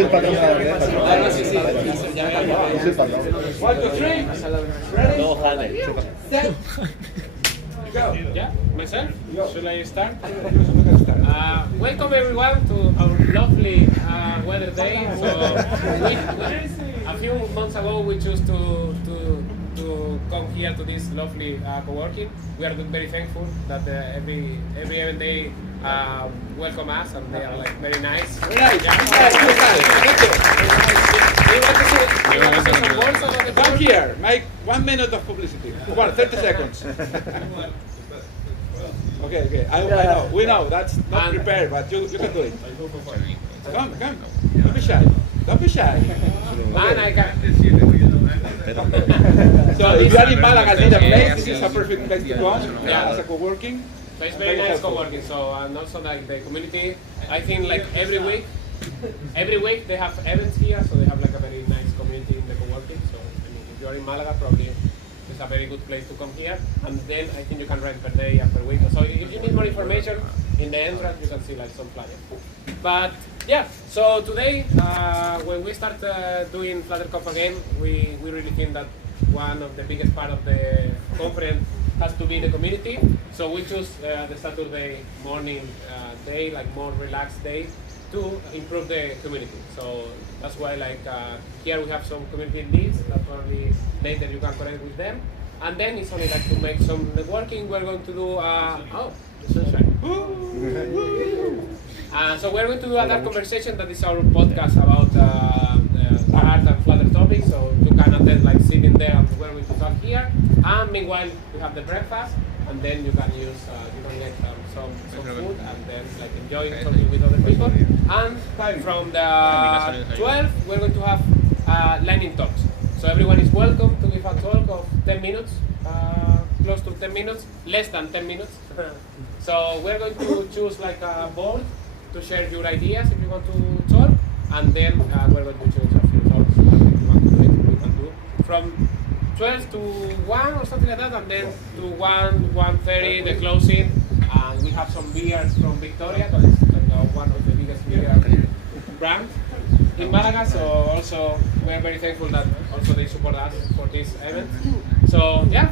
soy el patrón de la verdad. Sí. Yo soy el patrón. 1, 2, 3. Ready? No, Hannes. Set. Go. Yeah, myself? Should I start? Start. Welcome everyone to our lovely weather day. So a few months ago we chose to come here to this lovely co-working. We are very thankful that every event they welcome us and they are like very nice. Very nice. Yeah. Thank you. You want to say some words about the Come co-working? here. Make 1 minute of publicity. Well, 30 seconds. Okay. I know. We know that's not prepared, but you can do it. Come. Don't be shy. And I can. So if you are in Málaga, need a place. This is a perfect place to come. As a co-working. So it's very nice co-working. So and also like the community, I think like every week they have events here. So they have like a very nice community in the co-working. So I mean, if you are in Málaga, probably it's a very good place to come here. And then I think you can rent per day and per week. So if you need more information, in the entrance you can see like some flyers. But yeah, so today when we start doing Flutterconf again, we really think that one of the biggest part of the conference has to be the community. So we choose the Saturday morning day, like more relaxed day, to improve the community. So that's why like here we have some community leads that probably later you can connect with them. And then it's only like to make some networking. We're going to do the sunshine. So we're going to do another conversation that is our podcast about art and Flutter topics. So you can attend like sitting there and we're going to talk here. And meanwhile we have the breakfast, and then you can use you can get some food and then like enjoy talking with other people. And from the 12 we're going to have lightning talks. So everyone is welcome to give a talk of 10 minutes, close to 10 minutes, less than 10 minutes. So we're going to choose like a board to share your ideas if you want to talk, and then we're going to choose a few talks that you want to do it, we can do from 12 to 1 or something like that, and then to 1:30 the closing. And we have some beers from Victoria, that is one of the biggest beer brands in Málaga. So also we're very thankful that also they support us for this event. So yeah,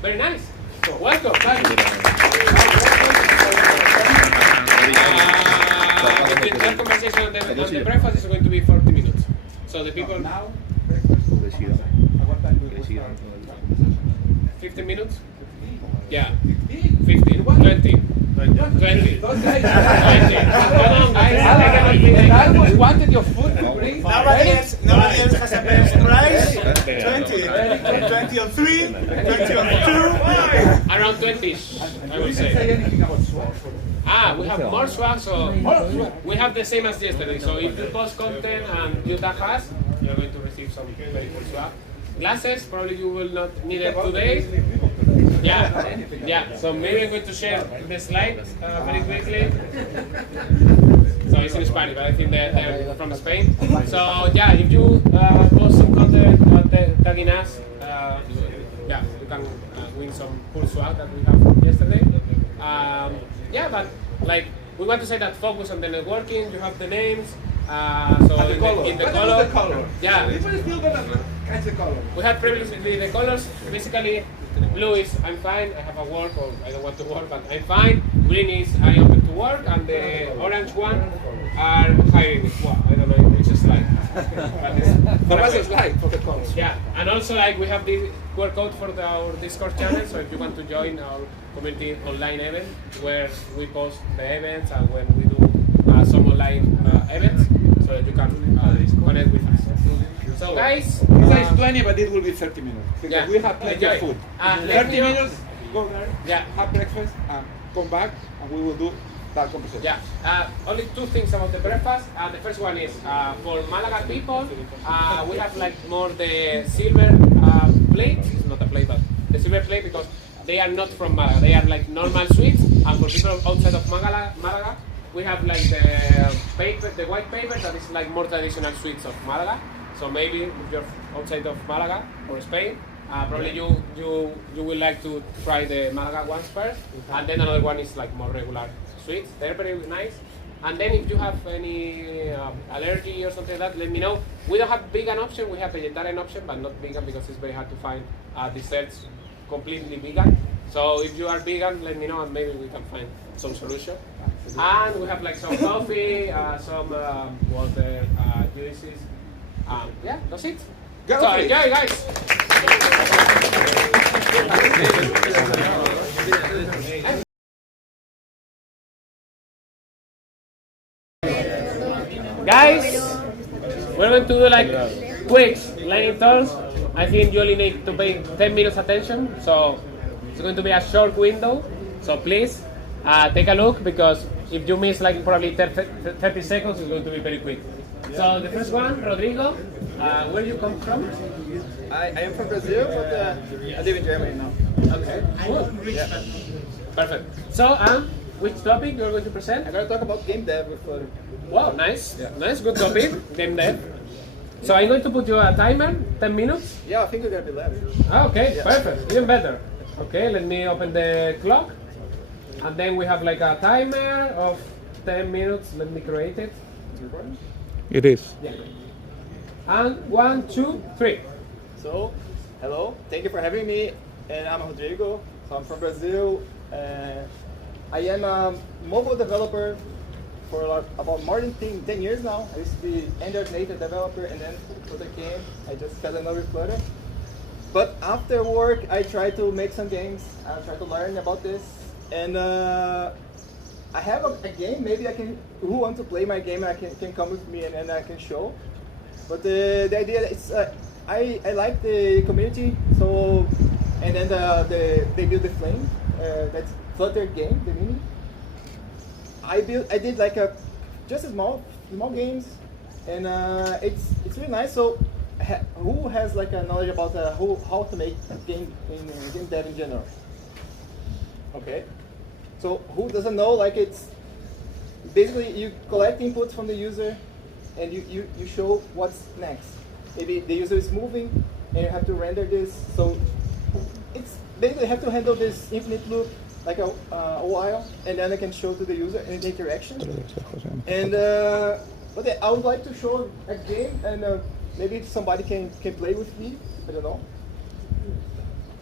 very nice. So welcome. The conversation on the breakfast is going to be 40 minutes. So the people now, 15 minutes? Yeah, 15, 20. 20. Come on, guys. I almost wanted your food to bring. Nobody else has a best price. 20 on 3, 20 on 2. Around 20-ish, I would Say say. anything about swag for them. We have more swag, so we have the same as yesterday. So if you post content and you tag us, you're going to receive some very cool swag. Glasses, probably you will not need it today. Yeah. So maybe I'm going to share the slides very quickly. So it's in Spanish, but I think they're from Spain. So yeah, if you post some content tagging us, you can win some cool swag that we have from yesterday. But like we want to say that focus on the networking. You have the names. So in the color. Yeah. People still gonna catch the color. We had previously the colors. Basically, blue is I'm fine, I have a work, or I don't want to work, but I'm fine. Green is I open to work, and the orange one are hiring. Well, I don't know which is like. For us, it's like for the colors. Yeah, and also like we have the QR code for our Discord channel. So if you want to join our community online event where we post the events and when we do some online events, so that you can connect with us. So guys, It says 20, but it will be 30 minutes. Because Yeah. we have plenty of food. 30 minutes, go there, have breakfast, and come back, and we will do that conversation. Yeah, only two things about the breakfast. The first one is for Málaga people, we have like more the silver plate. It's not a plate, but the silver plate because they are not from Málaga. They are like normal sweets. And for people outside of Málaga, we have like the paper, the white paper that is like more traditional sweets of Málaga. So maybe if you're outside of Málaga or Spain, probably you will like to try the Málaga ones first, and then another one is like more regular sweets. They're very nice. And then if you have any allergy or something like that, let me know. We don't have vegan option, we have vegetarian option, but not vegan because it's very hard to find desserts completely vegan. So if you are vegan, let me know and maybe we can find some solution. And we have like some coffee, some water, juices. Yeah, that's it. Go So for it. enjoy, guys. Guys, we're going to do like quick lightning turns. I think you only need to pay 10 minutes attention, so it's going to be a short window. So please take a look, because if you miss like probably 30 seconds, it's going to be very quick. So the first one, Rodrigo, where you come from? I am from Brazil, but I live in Germany now. Okay, cool. Yeah. Perfect. So, which topic you're going to present? I'm going to talk about game dev with Flutter. Wow, nice. Yeah. Nice, good topic. Game dev. So I'm going to put you a timer, 10 minutes. Yeah, I think we're going to be left. Okay, Yeah. perfect. Even better. Okay, let me open the clock. And then we have like a timer of 10 minutes. Let me create it. It's recording? It is. Yeah. And 1, 2, 3. So, hello, thank you for having me. And I'm Rodrigo, so I'm from Brazil. I am a mobile developer for about more than 10 years now. I used to be Android native developer, and then Flutter came. I just fell in love with Flutter. But after work, I try to make some games. I try to learn about this. And I have a game, maybe I can, who wants to play my game, I can come with me and then I can show. But the idea is, I like the community, so, and then they build the Flame, that's Flutter game, the mini. I did like just a small games, and it's really nice. So, who has like a knowledge about how to make a game in game dev in general? Okay. So who doesn't know, like it's basically you collect inputs from the user and you show what's next. Maybe the user is moving and you have to render this. So it's basically have to handle this infinite loop like a while, and then I can show to the user an interaction. And but I would like to show a game, and maybe somebody can play with me. I don't know.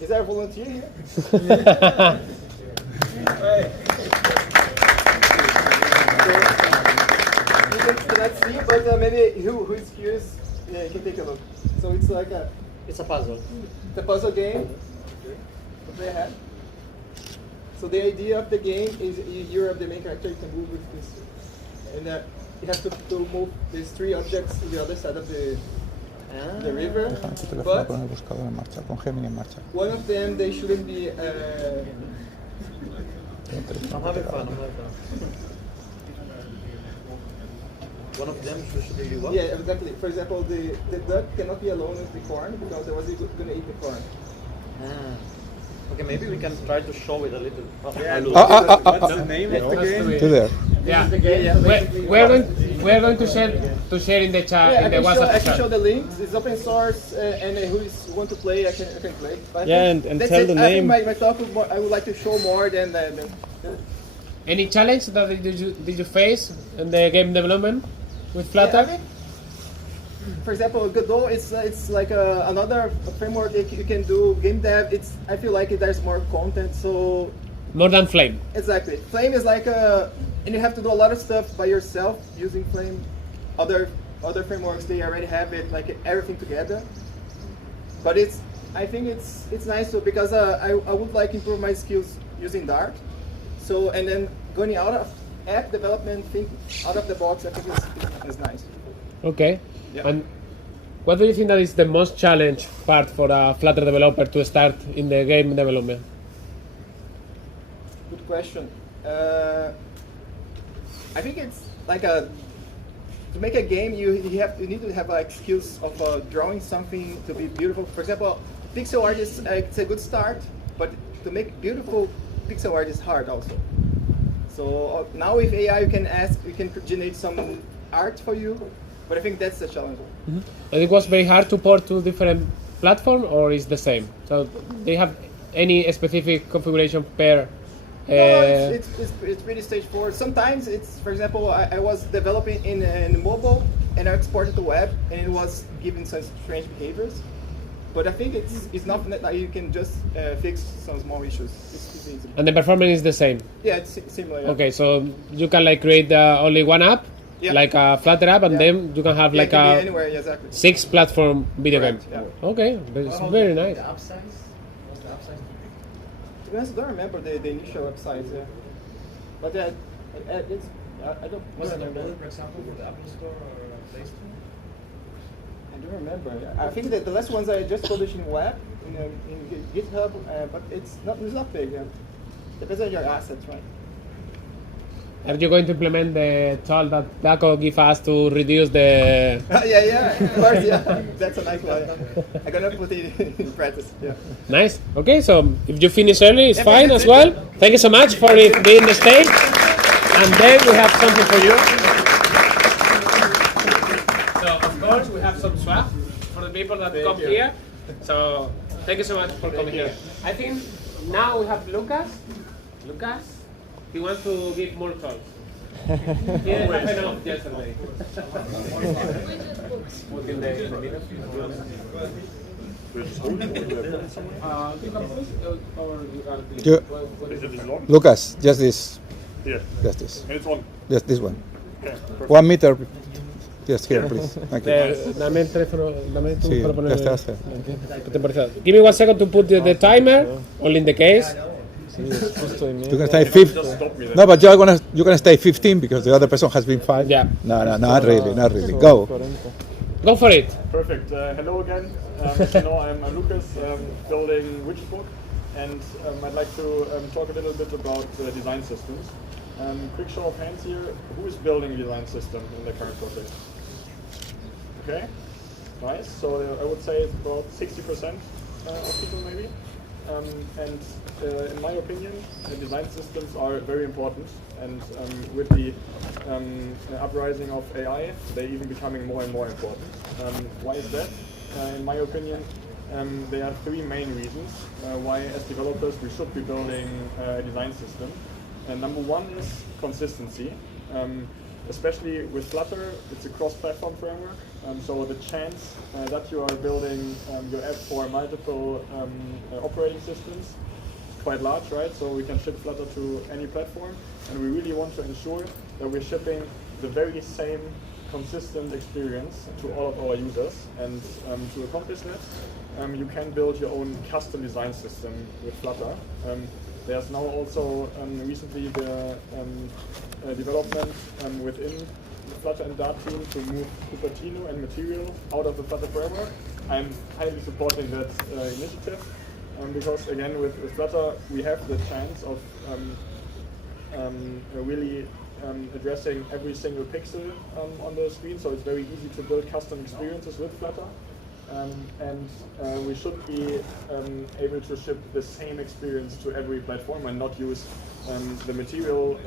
Is there a volunteer here? Right. So, you cannot see, but maybe who is curious can take a look. So it's like It's a puzzle. it's a puzzle game. To play ahead. So the idea of the game is you're the main character. You can move with this, and you have to move these 3 objects to the other side of the river. But one of them they shouldn't be. I'm having fun. One of them should be what? Yeah, exactly. For example, the duck cannot be alone with the corn because otherwise it's going to eat the corn. Okay, maybe we can try to show it a little. What's the name of the game? To there. Yeah. Yeah. We're going to share in the chat, Yeah, in the I WhatsApp can show chat. the links. It's open source, and who want to play, I can play. But I Yeah, think and that's tell it. the I think name. my talk was more, I would like to show more than Any challenge that did you face in the game development with Yeah, I Flutter? think, for example, Godot, it's like another framework that you can do game dev. I feel like there's more content, so More than Flame. exactly. Flame is like and you have to do a lot of stuff by yourself using Flame. Other frameworks, they already have it, like everything together. But I think it's nice too, because I would like improve my skills using Dart. So, and then going out of app development, think out of the box, I think is nice. Okay. Yeah. And what do you think that is the most challenge part for a Flutter developer to start in the game development? Good question. I think it's like to make a game, you need to have like skills of drawing something to be beautiful. For example, pixel art is it's a good start, but to make beautiful pixel art is hard also. So now with AI, you can generate some art for you, but I think that's the challenge. And it was very hard to port to different platforms, or is the same? So they have any specific configuration per No, it's pretty straightforward. Sometimes it's, for example, I was developing in mobile and I exported to web and it was giving some strange behaviors. But I think it's not that you can just fix some small issues. It's easy. And the performance is the same. Yeah, it's similar. Yeah. Okay, so you can like create only one app, like a Flutter app, and then you can have like it can a be anywhere, exactly. 6-platform video Correct, game. yeah. Okay, that's very nice. The app size? What's the app size? To be honest, I don't remember the initial website. Yeah. But yeah, it's I don't. Was it a bullet, for example, for the Apple Store or Play Store? I don't remember. I think that the last ones I just published in web, in GitHub, but it's not big. Yeah. Depends on your assets, right? Are you going to implement the tool that Daco give us to reduce the... yeah, of course, yeah. That's a nice one. I'm gonna put it in practice, yeah. Nice. Okay, so if you finish early, it's fine as well. Thank you so much for being on the stage. And then we have something for you. So, of course, we have some swag for the people that come here. So, thank you so much for coming here. I think now we have Lucas. Lucas? He wants to give more talks. He didn't have enough yesterday. Lucas, just this. Here. Just this. And it's on. Just this one. Okay, perfect. 1 meter. Just here, please. Thank you. Dame el teléfono, dame tu Sí, para poner ya está. temporizado. Give me 1 second to put the timer, only in the case. You can stay 15. Just stop me then. No, but you're gonna stay 15 because the other person has been 5. Yeah. No, not really. Go. Go for it. Perfect. Hello again. As you know, I'm Lucas, building Widgetbook, and I'd like to talk a little bit about design systems. Quick show of hands here. Who is building a design system in the current project? Okay, nice. So I would say it's about 60% of people maybe. And in my opinion, design systems are very important, and with the uprising of AI, they're even becoming more and more important. Why is that? In my opinion, there are 3 main reasons why, as developers, we should be building a design system. And number 1 is consistency. Especially with Flutter, it's a cross-platform framework, so the chance that you are building your app for multiple operating systems is quite large, right? So we can ship Flutter to any platform, and we really want to ensure that we're shipping the very same consistent experience to all of our users. And to accomplish that, you can build your own custom design system with Flutter. There's now also recently the development within the Flutter and Dart team to move Cupertino and Material out of the Flutter framework. I'm highly supporting that initiative because, again, with Flutter we have the chance of really addressing every single pixel on the screen, so it's very easy to build custom experiences with Flutter. And we should be able to ship the same experience to every platform and not use the Material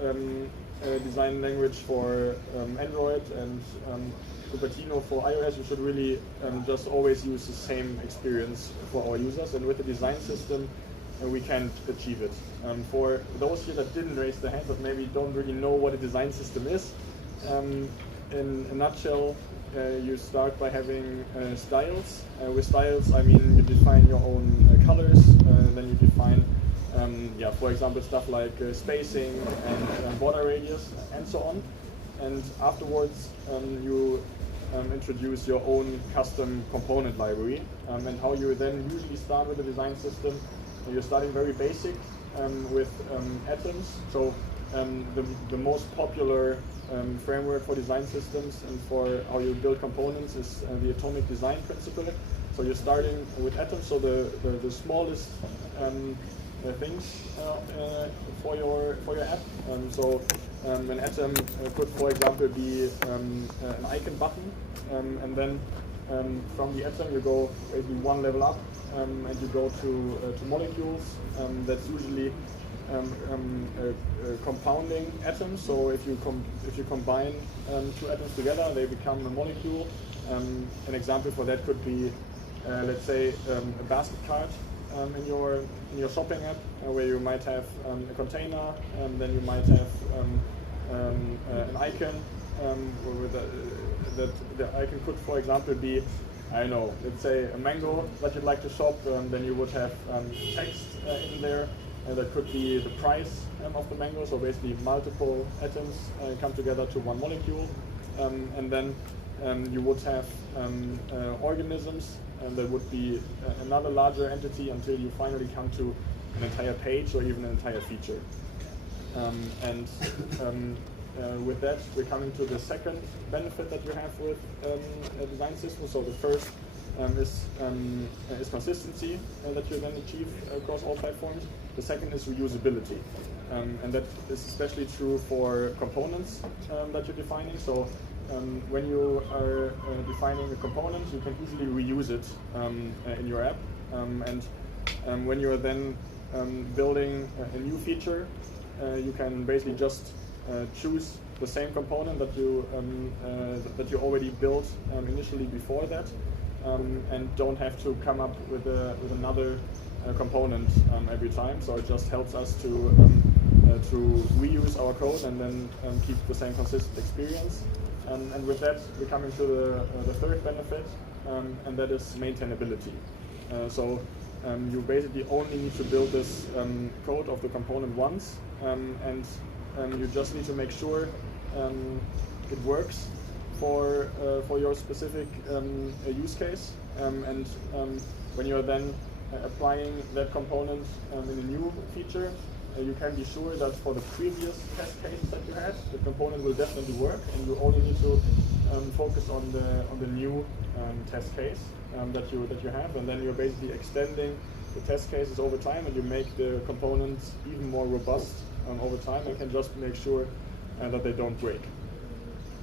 design language for Android and Cupertino for iOS. We should really just always use the same experience for our users, and with the design system we can achieve it. For those here that didn't raise their hand but maybe don't really know what a design system is, in a nutshell, you start by having styles. With styles, I mean you define your own colors, then you define, for example, stuff like spacing and border radius and so on. And afterwards, you introduce your own custom component library. And how you then usually start with the design system, you're starting very basic with atoms. So the most popular framework for design systems and for how you build components is the atomic design principle. So you're starting with atoms, so the smallest things for your app. So an atom could, for example, be an icon button, and then from the atom you go basically 1 level up, and you go to molecules. That's usually compounding atoms. So if you combine 2 atoms together, they become a molecule. An example for that could be, let's say, a basket card. in your shopping app, where you might have a container, and then you might have an icon. That the icon could, for example, be, I don't know, let's say a mango that you'd like to shop. Then you would have text in there. That could be the price of the mango. So basically, multiple atoms come together to one molecule, and then you would have organisms, and there would be another larger entity until you finally come to an entire page or even an entire feature. With that, we're coming to the second benefit that you have with a design system. So the first is consistency that you then achieve across all platforms. The second is reusability, and that is especially true for components that you're defining. So when you are defining a component, you can easily reuse it in your app. And when you're then building a new feature, you can basically just choose the same component that you already built initially before that, and don't have to come up with another component every time. So it just helps us to reuse our code and then keep the same consistent experience. And with that, we're coming to the third benefit, and that is maintainability. So you basically only need to build this code of the component once, and you just need to make sure it works for your specific use case. And when you're then applying that component in a new feature, you can be sure that for the previous test cases that you had, the component will definitely work, and you only need to focus on the new test case that you have, and then you're basically extending the test cases over time, and you make the components even more robust over time, and can just make sure that they don't break.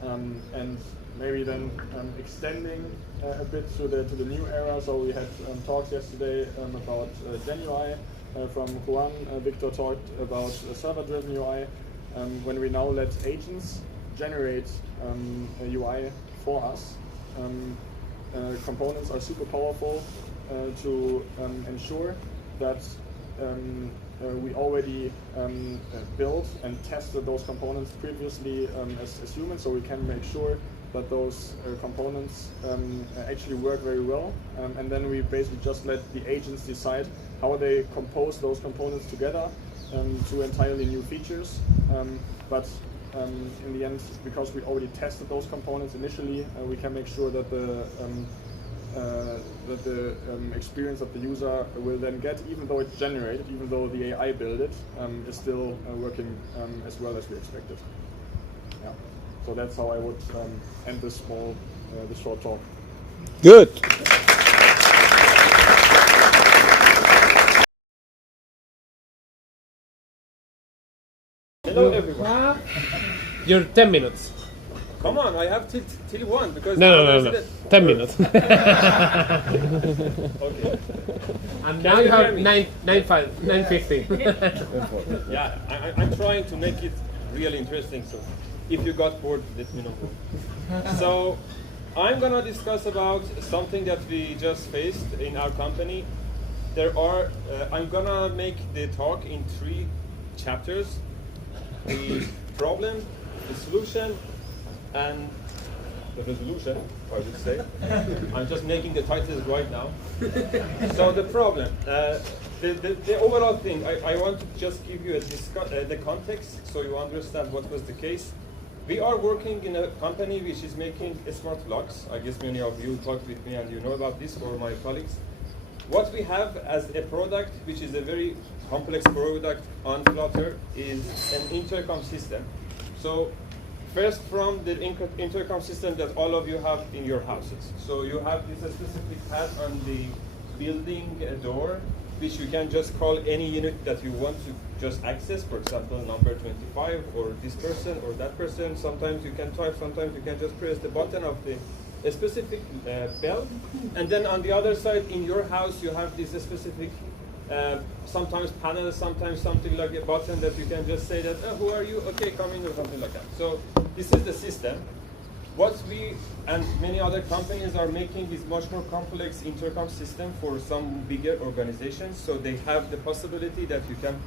And maybe then extending a bit to the new era. So we had talks yesterday about GenUI from Juan. Victor talked about server-driven UI. When we now let agents generate a UI for us, components are super powerful to ensure that we already built and tested those components previously as humans, so we can make sure that those components actually work very well. And then we basically just let the agents decide how they compose those components together to entirely new features. But in the end, because we already tested those components initially, we can make sure that the experience of the user will then get, even though it's generated, even though the AI built it, is still working as well as we expected. Yeah. So that's how I would end this short talk. Good. Hello everyone. You're 10 minutes. Come on, I have till 1 because No. 10 minutes. Okay. And now you have 9:15. Yeah, I'm trying to make it really interesting. So if you got bored, let me know. So I'm gonna discuss about something that we just faced in our company. I'm gonna make the talk in 3 chapters: the problem, the solution, and the resolution, I would say. I'm just making the titles right now. So the problem, the overall thing, I want to just give you the context so you understand what was the case. We are working in a company which is making smart locks. I guess many of you talked with me and you know about this, or my colleagues. What we have as a product, which is a very complex product on Flutter, is an intercom system. So first, from the intercom system that all of you have in your houses. So you have this specific pad on the building door, which you can just call any unit that you want to just access. For example, number 25, or this person, or that person. Sometimes you can type, sometimes you can just press the button of the specific bell. And then on the other side, in your house, you have this specific sometimes panel, sometimes something like a button that you can just say that, who are you? Okay, come in, or something like that. So this is the system. what we and many other companies are making is much more complex intercom system for some bigger organizations. So they have the possibility that you can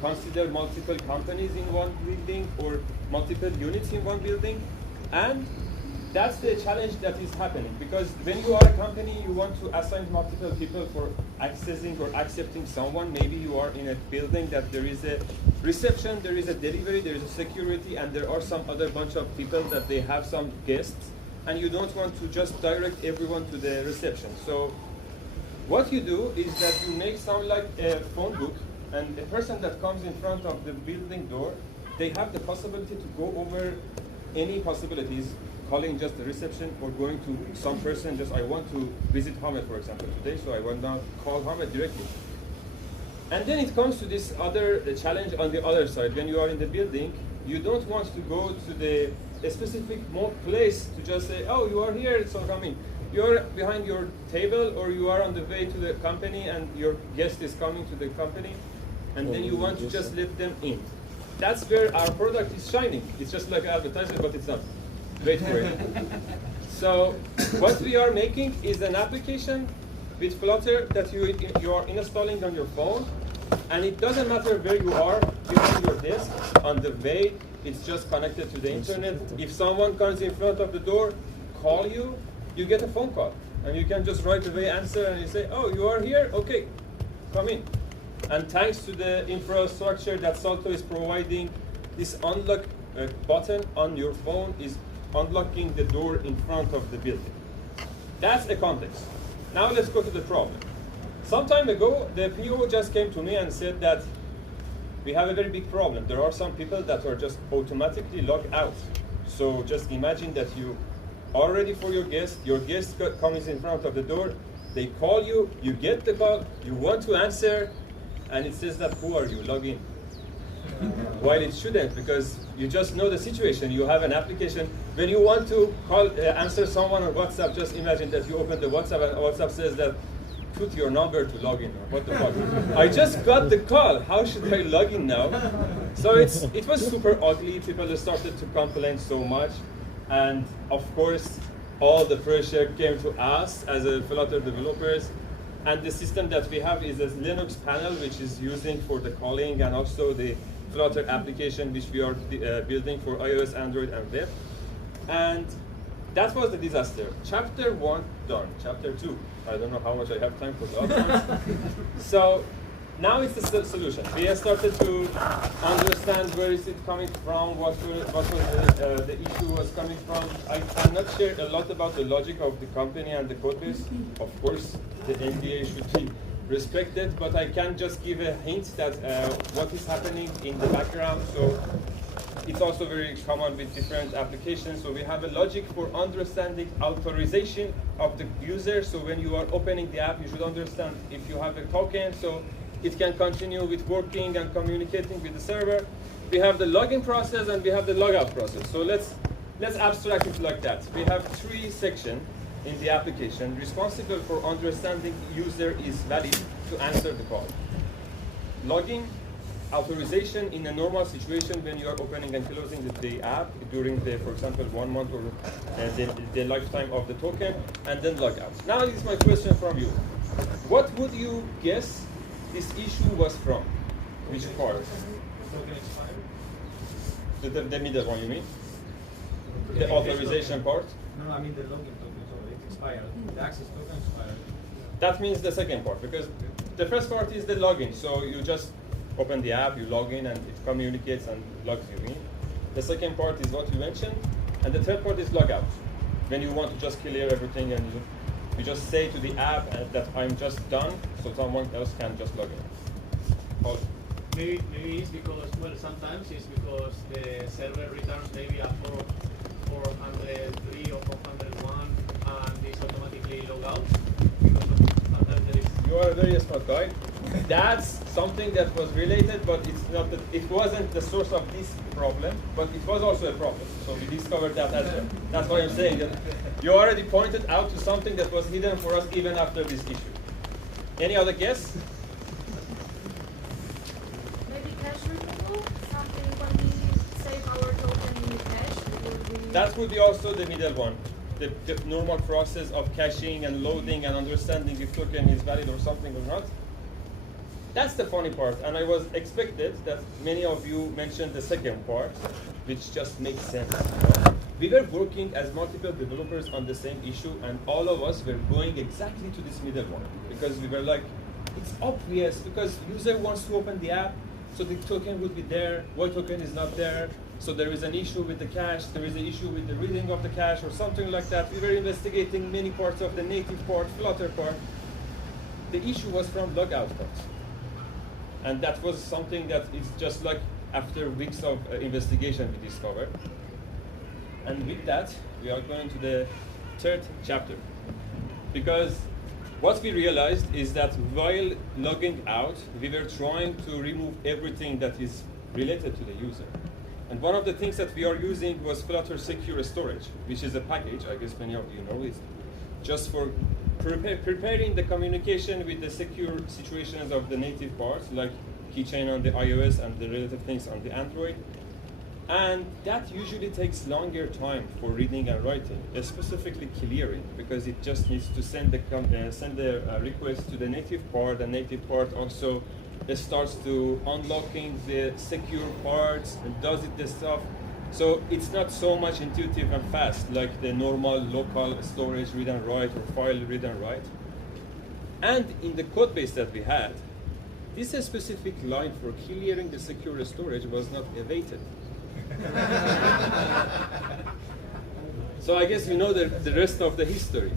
consider multiple companies in one building or multiple units in one building. And that's the challenge that is happening, because when you are a company, you want to assign multiple people for accessing or accepting someone. Maybe you are in a building that there is a reception, there is a delivery, there is a security, and there are some other bunch of people that they have some guests, and you don't want to just direct everyone to the reception. So what you do is that you make sound like a phone book, and the person that comes in front of the building door, they have the possibility to go over any possibilities, calling just the reception or going to some person, just I want to visit Hamed, for example, today, so I want to call Hamed directly. And then it comes to this other challenge on the other side. When you are in the building, you don't want to go to the specific place to just say, oh, you are here, so come in. You're behind your table, or you are on the way to the company and your guest is coming to the company, and then you want to just let them in. That's where our product is shining. It's just like advertising, but it's not. Wait for it. So what we are making is an application with Flutter that you are installing on your phone, and it doesn't matter where you are behind your desk. On the way, it's just connected to the internet. If someone comes in front of the door, call you, you get a phone call, and you can just right away answer, and you say, oh, you are here? Okay, come in. And thanks to the infrastructure that Salto is providing, this unlock button on your phone is unlocking the door in front of the building. That's the context. Now let's go to the problem. Some time ago, the PO just came to me and said that we have a very big problem. There are some people that are just automatically logged out. So just imagine that you are ready for your guest comes in front of the door, they call you, you get the call, you want to answer, and it says that, who are you? Log in. While it shouldn't, because you just know the situation. You have an application. When you want to call, answer someone on WhatsApp, just imagine that you open the WhatsApp and WhatsApp says that, put your number to log in. What the fuck? I just got the call. How should I log in now? So it was super ugly. People started to complain so much. And of course, all the pressure came to us as a Flutter developers. And the system that we have is a Linux panel, which is using for the calling, and also the Flutter application, which we are building for iOS, Android, and web. And that was the disaster. Chapter 1 done. Chapter 2. I don't know how much I have time for the other ones. So now it's the solution. We have started to understand where is it coming from, what was the issue was coming from. I cannot share a lot about the logic of the company and the code base. Of course, the NDA should be respected, but I can just give a hint that what is happening in the background. So it's also very common with different applications. So we have a logic for understanding authorization of the user. So when you are opening the app, you should understand if you have a token, so it can continue with working and communicating with the server. We have the login process and we have the logout process. So let's abstract it like that. We have 3 sections in the application responsible for understanding user is valid to answer the call. Login, authorization in a normal situation when you are opening and closing the app during the, for example, 1 month or the lifetime of the token, and then logout. Now this is my question from you. What would you guess this issue was from? Which part? The middle one, you mean? The authorization part? No, I mean the login token, so it expired. The access token expired. That means the second part, because the first part is the login. So you just open the app, you log in, and it communicates and logs you in. The second part is what you mentioned, and the third part is logout. When you want to just clear everything and you just say to the app that I'm just done, so someone else can just log in. Maybe it's because, well, sometimes it's because the server returns maybe a 403 or 401 and it's automatically log out. Sometimes there is. You are a very smart guy. That's something that was related, but it's not. It wasn't the source of this problem, but it was also a problem. So we discovered that as well. That's why I'm saying that you already pointed out to something that was hidden for us even after this issue. Any other guess? Maybe cache removal. Something when we save our token in the cache, that would be also the middle one, the normal process of caching and loading and understanding if token is valid or something or not. That's the funny part, and I was expected that many of you mentioned the second part, which just makes sense. We were working as multiple developers on the same issue, and all of us were going exactly to this middle one, because we were like, it's obvious, because user wants to open the app, so the token would be there, why token is not there, so there is an issue with the cache, there is an issue with the reading of the cache, or something like that. We were investigating many parts of the native part, Flutter part. The issue was from logout parts. And that was something that is just like after weeks of investigation we discovered. And with that, we are going to the third chapter. Because what we realized is that while logging out, we were trying to remove everything that is related to the user. And one of the things that we are using was Flutter Secure Storage, which is a package, I guess many of you know it, just for preparing the communication with the secure situations of the native parts, like keychain on the iOS and the related things on the Android. And that usually takes longer time for reading and writing, specifically clearing, because it just needs to send the request to the native part. The native part also starts to unlocking the secure parts and does it the stuff. So it's not so much intuitive and fast like the normal local storage read and write or file read and write. And in the code base that we had, this specific line for clearing the secure storage was not awaited. So I guess you know the rest of the history.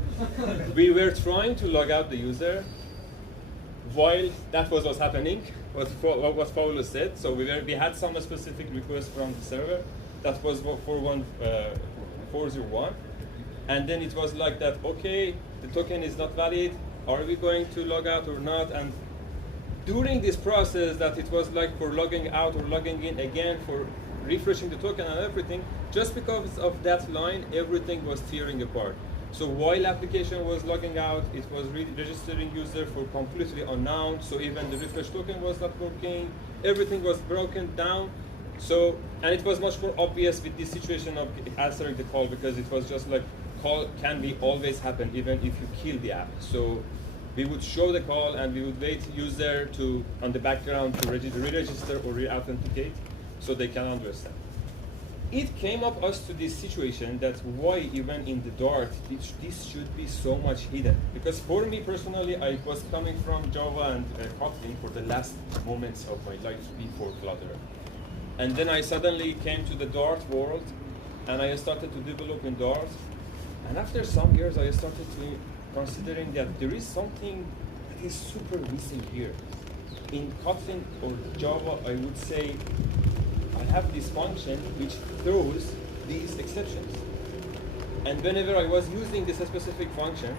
We were trying to log out the user while that was what's happening, what Paulo said. So we had some specific request from the server. That was 401. And then it was like that, okay, the token is not valid. Are we going to log out or not? And during this process that it was like for logging out or logging in again, for refreshing the token and everything, just because of that line, everything was tearing apart. So while application was logging out, it was registering user for completely unknown. So even the refresh token was not working. Everything was broken down. So, and it was much more obvious with this situation of answering the call, because it was just like call can be always happen even if you kill the app. So we would show the call and we would wait user to on the background to re-register or re-authenticate so they can understand. It came up us to this situation that why even in the Dart this should be so much hidden. Because for me personally, I was coming from Java and Kotlin for the last moments of my life before Flutter. And then I suddenly came to the Dart world and I started to develop in Dart. And after some years, I started to considering that there is something that is super missing here. In Kotlin or Java, I would say I have this function which throws these exceptions. And whenever I was using this specific function,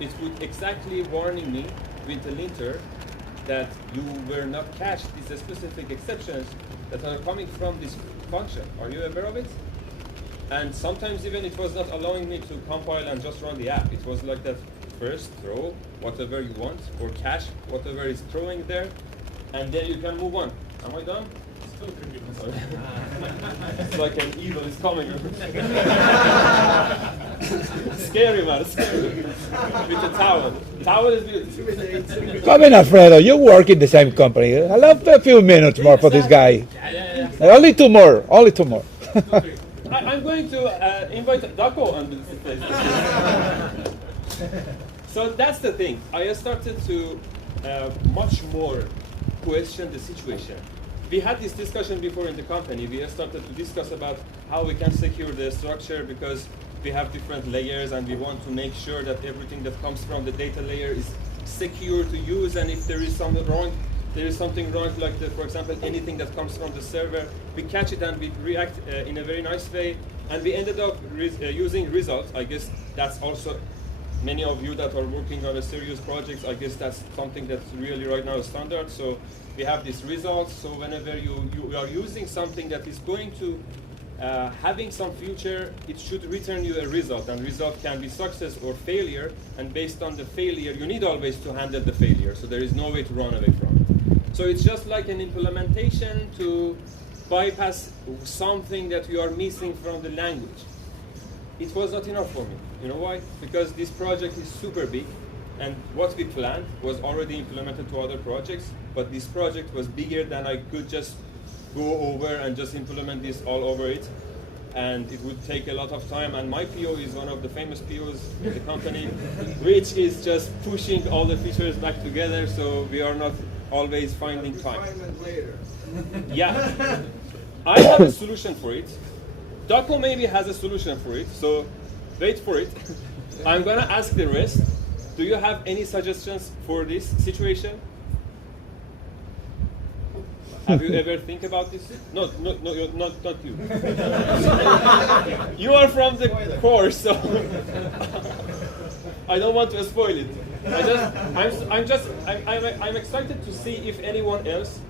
it would exactly warning me with the linter that you were not cached these specific exceptions that are coming from this function. Are you aware of it? And sometimes even it was not allowing me to compile and just run the app. It was like that, first throw whatever you want or cache whatever is throwing there, and then you can move on. Am I done? It's like an evil is coming. Scary, man, scary. With the towel. Towel is beautiful. Come in, Alfredo. You work in the same company. I love a few minutes more for this guy. Only two more. Only two more. I'm going to invite Daco on this place. So that's the thing. I started to much more question the situation. We had this discussion before in the company. We started to discuss about how we can secure the structure, because we have different layers and we want to make sure that everything that comes from the data layer is secure to use, and if there is something wrong, like for example, anything that comes from the server, we catch it and we react in a very nice way, and we ended up using results. I guess that's also many of you that are working on a serious projects, I guess that's something that's really right now standard. So we have these results. So whenever you are using something that is going to having some future, it should return you a result, and result can be success or failure, and based on the failure, you need always to handle the failure, so there is no way to run away from it. So it's just like an implementation to bypass something that you are missing from the language. it was not enough for me. You know why? Because this project is super big, and what we planned was already implemented to other projects, but this project was bigger than I could just go over and just implement this all over it. And it would take a lot of time, and my PO is one of the famous POs in the company, which is just pushing all the features back together, so we are not always finding time. Later. Yeah, I have a solution for it. Daco maybe has a solution for it, so wait for it. I'm gonna ask the rest. Do you have any suggestions for this situation? Have you ever think about this? No, not you. You are from the course, so I don't want to spoil it. I'm excited to see if anyone else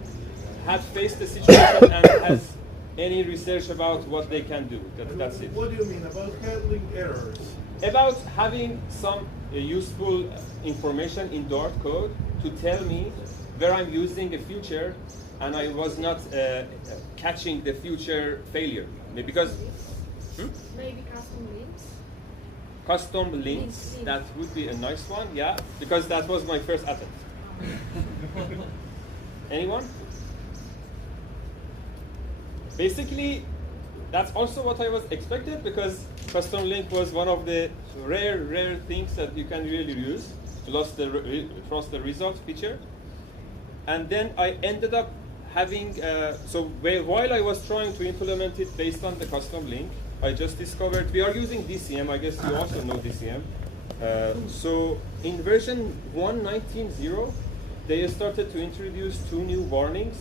had faced the situation and has any research about what they can do. That's it. What do you mean about handling errors? About having some useful information in Dart code to tell me where I'm using a feature and I was not catching the future failure. Because maybe custom links. Custom links, that would be a nice one, yeah, because that was my first attempt. Anyone? Basically, that's also what I was expected, because custom link was one of the rare things that you can really use, plus the result feature. And then I ended up having, while I was trying to implement it based on the custom link, I just discovered we are using DCM. I guess you also know DCM. So in version 1.19.0, they started to introduce 2 new warnings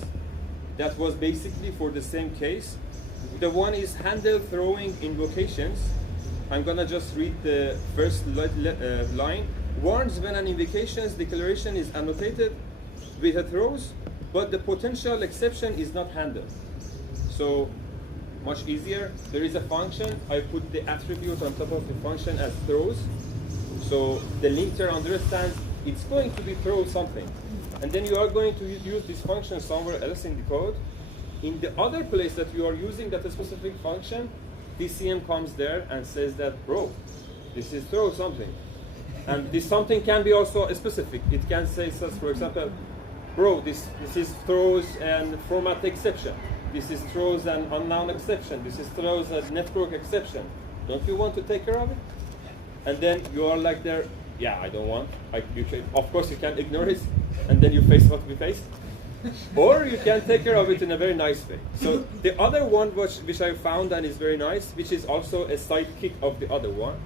that was basically for the same case. The one is handle throwing invocations. I'm gonna just read the first line. Warns when an invocation's declaration is annotated with a throws, but the potential exception is not handled. So much easier. There is a function. I put the attribute on top of the function as throws. So the linter understands it's going to be throw something. And then you are going to use this function somewhere else in the code. In the other place that you are using that specific function, DCM comes there and says that, bro, this is throw something. And this something can be also specific. It can say, for example, bro, this is throws and format exception. This is throws an unknown exception. This is throws a network exception. Don't you want to take care of it? And then you are like there, yeah, I don't want. Of course you can ignore it, and then you face what we face. Or you can take care of it in a very nice way. So the other one which I found and is very nice, which is also a sidekick of the other one,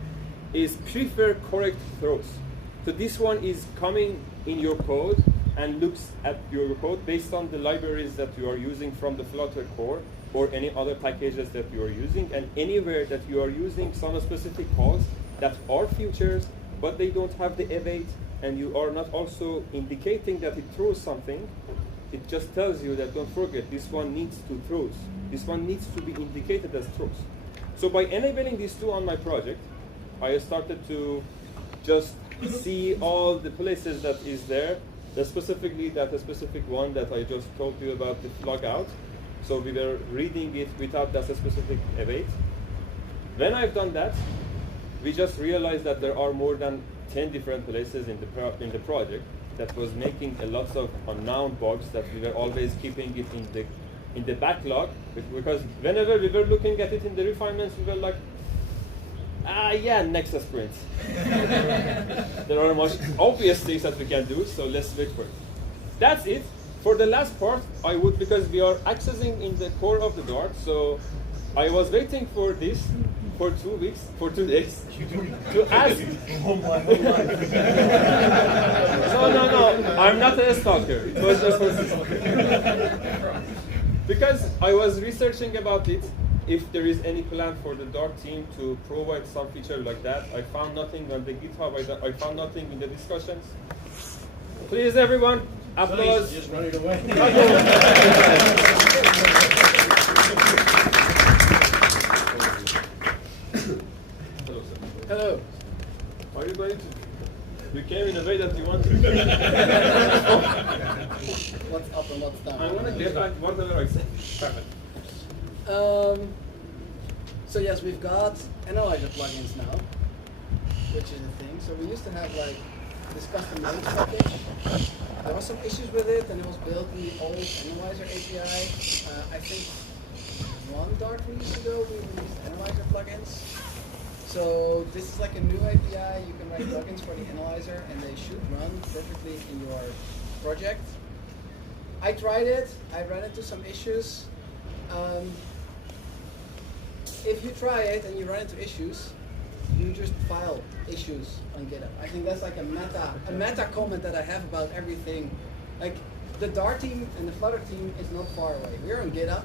is prefer correct throws. So this one is coming in your code and looks at your code based on the libraries that you are using from the Flutter core or any other packages that you are using, and anywhere that you are using some specific calls that are features but they don't have the await, and you are not also indicating that it throws something, it just tells you that don't forget this one needs to throws. This one needs to be indicated as throws. So by enabling these 2 on my project, I started to just see all the places that is there. Specifically that specific one that I just told you about, the logout. So we were reading it without that specific await. When I've done that, we just realized that there are more than 10 different places in the project that was making a lot of unknown bugs that we were always keeping it in the backlog, because whenever we were looking at it in the refinements, we were like, yeah, next sprint. There are much obvious things that we can do, so let's wait for it. That's it. For the last part, because we are accessing in the core of the Dart, so I was waiting for this for 2 weeks, for 2 days, to ask. No, I'm not a stalker. It was just for because I was researching about it, if there is any plan for the Dart team to provide some feature like that. I found nothing on the GitHub. I found nothing in the discussions. Please, everyone, applause. Just run it away. Hello. Are you going to? You came in a way that you want to. What's up and what's down? I'm gonna get back whatever I say. Perfect. So yes, we've got analyzer plugins now, which is a thing. So we used to have like this custom range package. There was some issues with it, and it was built in the old analyzer API. I think one Dart release ago we released analyzer plugins. So this is like a new API. You can write plugins for the analyzer, and they should run perfectly in your project. I tried it. I ran into some issues. If you try it and you run into issues, you just file issues on GitHub. I think that's like a meta comment that I have about everything. Like the Dart team and the Flutter team is not far away. We're on GitHub,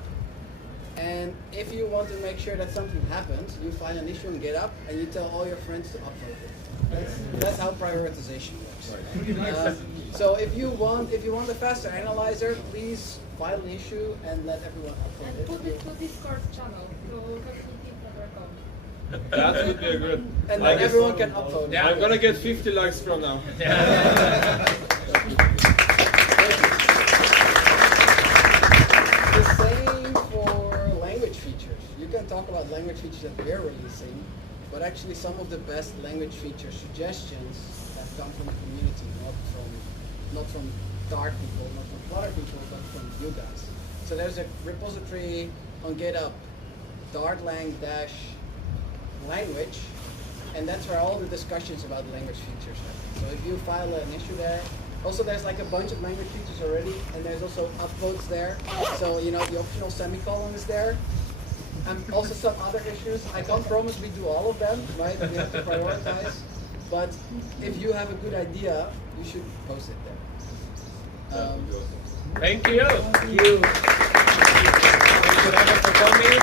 and if you want to make sure that something happens, you file an issue on GitHub and you tell all your friends to upload it. That's how prioritization works. So if you want a faster analyzer, please file an issue and let everyone upload it. And put it to Discord channel to help people account. That would be a good. And then everyone can upload it. I'm gonna get 50 likes from now. The same for language features. You can talk about language features that we're releasing, but actually some of the best language feature suggestions have come from the community, not from Dart people, not from Flutter people, but from you guys. So there's a repository on GitHub, dartlang-language, and that's where all the discussions about language features happen. So if you file an issue there, also there's like a bunch of language features already, and there's also upvotes there. So the optional semicolon is there. And also some other issues. I can't promise we do all of them, right? We have to prioritize. But if you have a good idea, you should post it there. Thank you. Thank you. Thank you for coming.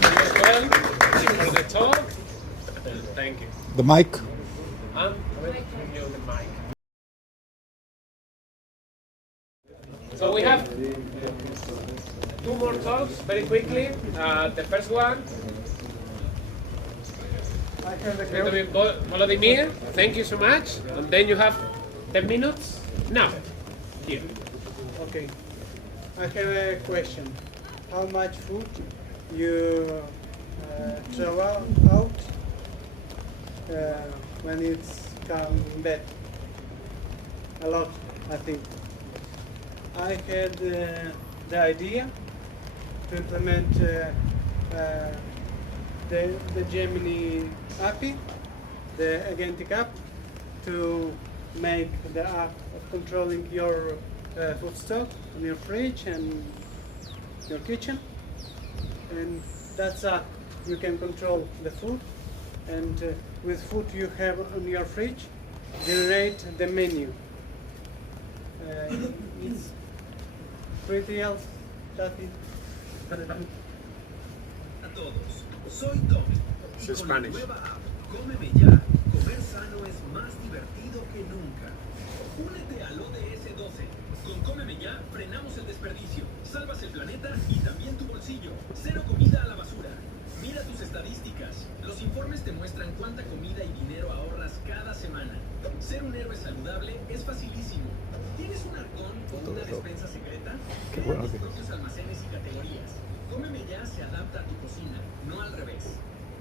Thank you as well. Thank you for the talk. Thank you. The mic. And you the mic. So we have two more talks very quickly. The first one. Volodymyr, thank you so much. And then you have 10 minutes now. Here. Okay. I have a question. How much food you throw out when it's come back? A lot, I think. I had the idea to implement the Gemini API, the agentic app, to make the app of controlling your food stock in your fridge and your kitchen. And that's app you can control the food, and with food you have on your fridge, generate the menu. It's pretty else that is. A todos, soy Tommy. It's Spanish. Con la nueva app, Cómeme Ya, comer sano es más divertido que nunca. Únete al ODS 12. Con Cómeme Ya, frenamos el desperdicio, salvas el planeta y también tu bolsillo. Cero comida a la basura. Mira tus estadísticas. Los informes te muestran cuánta comida y dinero ahorras cada semana. Ser un héroe saludable es facilísimo. ¿Tienes un arcón o una despensa secreta? Crea tus propios almacenes y categorías. Cómeme Ya se adapta a tu cocina, no al revés.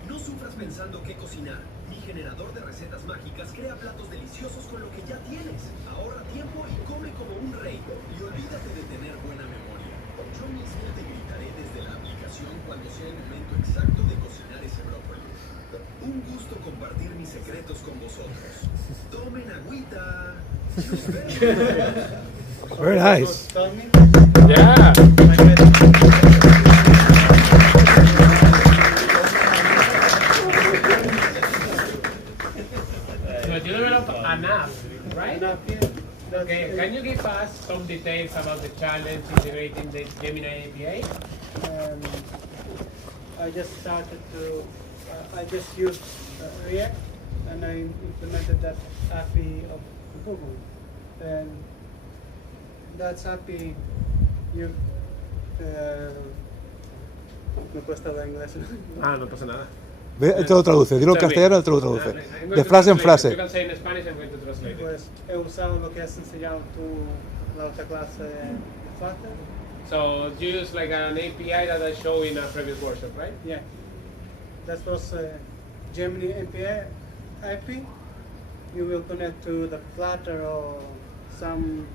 No sufras pensando qué cocinar. Mi generador de recetas mágicas crea platos deliciosos con lo que ya tienes. Ahorra tiempo y come como un rey. Y olvídate de tener buena memoria. Yo mismo te gritaré desde la aplicación cuando sea el momento exacto de cocinar ese brócoli. Un gusto compartir mis secretos con vosotros. Tomen agüita. Very nice. Yeah. So you develop an app, right? Okay, can you give us some details about the challenge integrating the Gemini API? I just started to, I just used React, and I implemented that API of Google. And that API, you, no puedo estar en inglés. No pasa nada. Él te lo traduce, dilo en castellano, él te lo traduce. De frase en frase. You can say in Spanish, I'm going to translate it. Pues he usado lo que has enseñado tú la otra clase de Flutter. So you use like an API that I showed in a previous workshop, right? Yeah. that was Gemini API IP. You will connect to the Flutter or some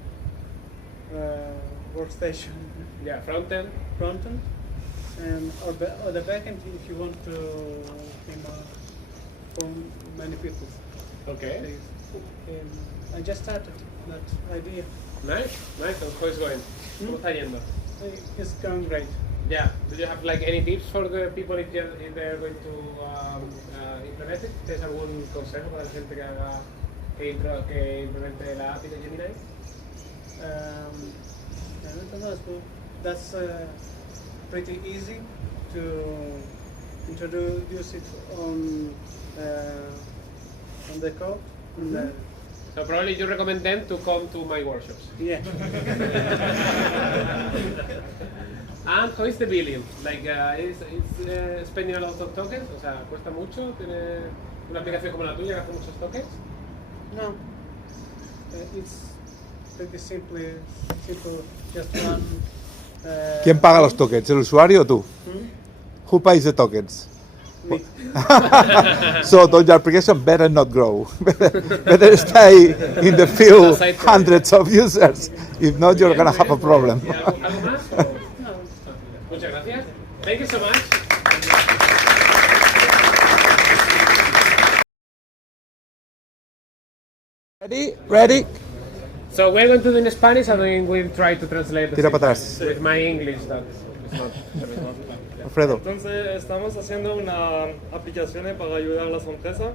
workstation. Yeah, frontend. Frontend, and or the backend if you want to for many people. Okay. I just started that idea. Nice. And how is going? ¿Cómo está yendo? It's going great. Yeah. Do you have like any tips for the people if they're going to implement it? ¿Tienes algún consejo para la gente que haga que implemente la API de Gemini? That's pretty easy to introduce it on the code. So probably you recommend them to come to my workshops. Yeah. And how is the billing? Like, is spending a lot of tokens? O sea, ¿cuesta mucho? ¿Tiene una aplicación como la tuya que hace muchos tokens? No. It's pretty simple. Just one. ¿Quién paga los tokens? ¿El usuario o tú? Who pays the tokens? Me. So your application better not grow. better stay in the few hundreds of users. If not, you're going to have a problem. ¿Algo más? No. Muchas gracias. Thank you so much. Ready? So we're going to do in Spanish and then we'll try to translate Tira para atrás. with my English that is not Alfredo. Entonces estamos haciendo una aplicación para ayudar a las empresas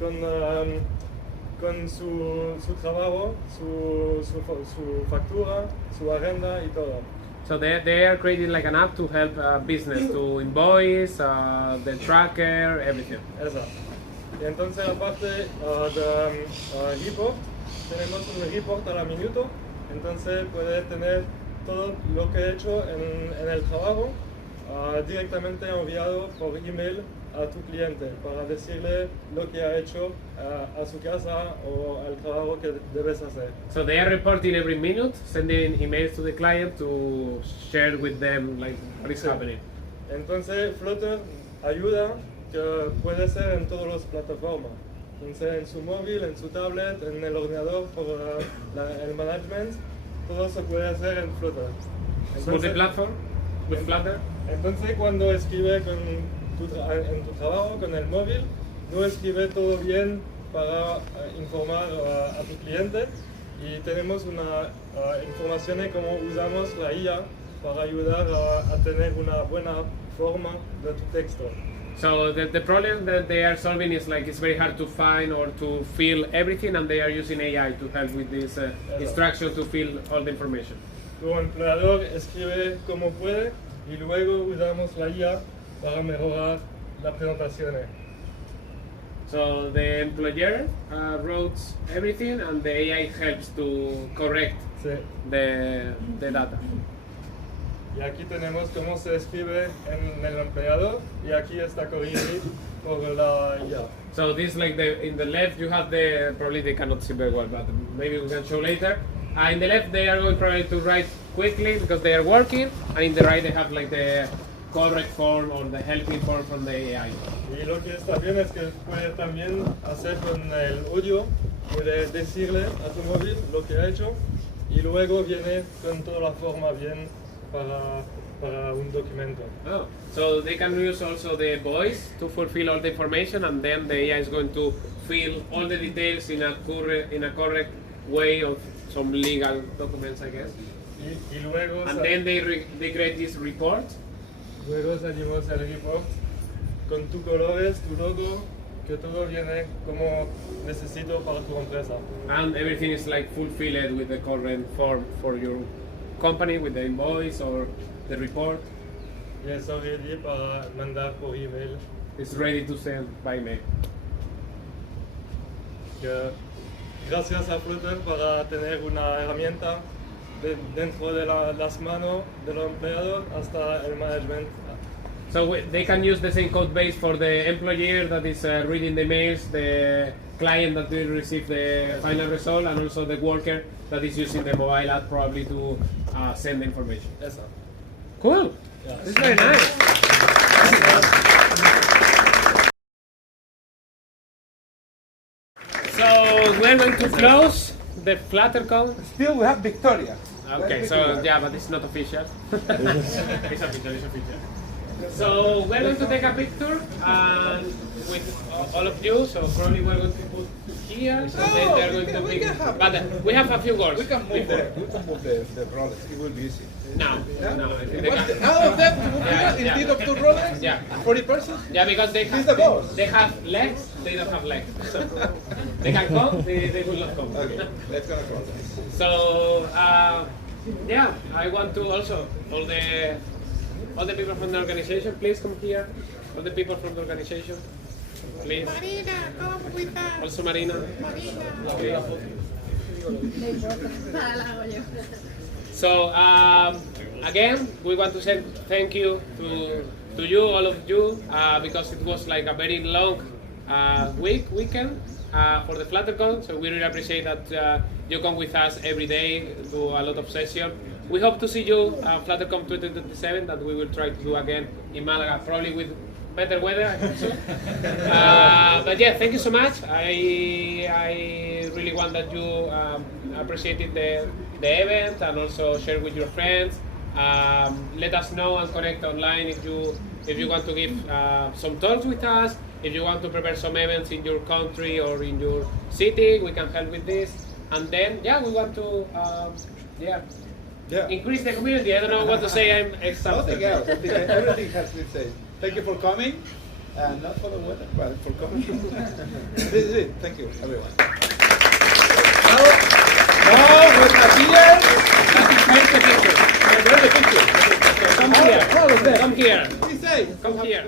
con su trabajo, su factura, su agenda y todo. So they are creating like an app to help business to invoice, the tracker, everything. Exacto. Y entonces aparte de report, tenemos un report a la minuto, entonces puede tener todo lo que he hecho en el trabajo directamente enviado por email a tu cliente para decirle lo que ha hecho a su casa o al trabajo que debes hacer. So they are reporting every minute, sending emails to the client to share with them like what is happening. Entonces Flutter ayuda que puede ser en todas las plataformas. Entonces en su móvil, en su tablet, en el ordenador por el management, todo se puede hacer en Flutter. Multi-platform with Flutter. Entonces cuando escribe en tu trabajo con el móvil, no escribe todo bien para informar a tu cliente y tenemos una información de cómo usamos la IA para ayudar a tener una buena forma de tu texto. So the problem that they are solving is like it's very hard to find or to fill everything, and they are using AI to help with this instruction to fill all the information. Tu empleador escribe como puede y luego usamos la IA para mejorar las presentaciones. So the employer wrote everything, and the AI helps to correct the data. Y aquí tenemos cómo se escribe en el empleador y aquí está corregido por la IA. So this like in the left you have probably they cannot see very well, but maybe we can show later. In the left they are going probably to write quickly because they are working, and in the right they have like the correct form or the helping form from the AI. Y lo que está bien es que puede también hacer con el audio, puede decirle a tu móvil lo que ha hecho y luego viene con toda la forma bien para un documento. Oh, so they can use also the voice to fulfill all the information, and then the AI is going to fill all the details in a correct way of some legal documents, I guess. Y luego and then they create this report. Luego salimos el report con tus colores, tu logo, que todo viene como necesito para tu empresa. And everything is like fulfilled with the current form for your company, with the invoice or the report. Y eso ready para mandar por email. It's ready to send by mail. Gracias a Flutter para tener una herramienta dentro de las manos del empleador hasta el management. So they can use the same code base for the employer that is reading the mails, the client that will receive the final result, and also the worker that is using the mobile app probably to send the information. Eso. Cool. Yeah. This is very nice. we're going to close the Flutterconf. Still, we have Victoria. Okay, so yeah, but it's not official. It's official. So we're going to take a picture with all of you. So probably we're going to put here, and then they're going to be. But we have a few goals. We can move the rollers. It will be easy. No. I think they can. All of them instead of 2 rollers? Yeah. 40 persons? Yeah, because they have legs, they don't have legs. So they can come, they will not come. Okay, let's go across. So yeah, I want to also all the people from the organization, please come here. All the people from the organization, please. Marina, come with us. Also Marina. Okay. So again, we want to say thank you to you, all of you, because it was like a very long weekend for the Flutterconf. So we really appreciate that you come with us every day, do a lot of sessions. We hope to see you Flutterconf 2027, that we will try to do again in Málaga, probably with better weather, I hope so. But yeah, thank you so much. I really want that you appreciated the event and also share with your friends. Let us know and connect online if you want to give some talks with us, if you want to prepare some events in your country or in your city, we can help with this. And then yeah, we want to increase the community. I don't know what to say. I'm exhausted. Nothing else. I think everything has been said. Thank you for coming, and not for the weather, but for coming. This is it. Thank you, everyone. Now with Matthias, Come here. Come here. Be safe. Come here.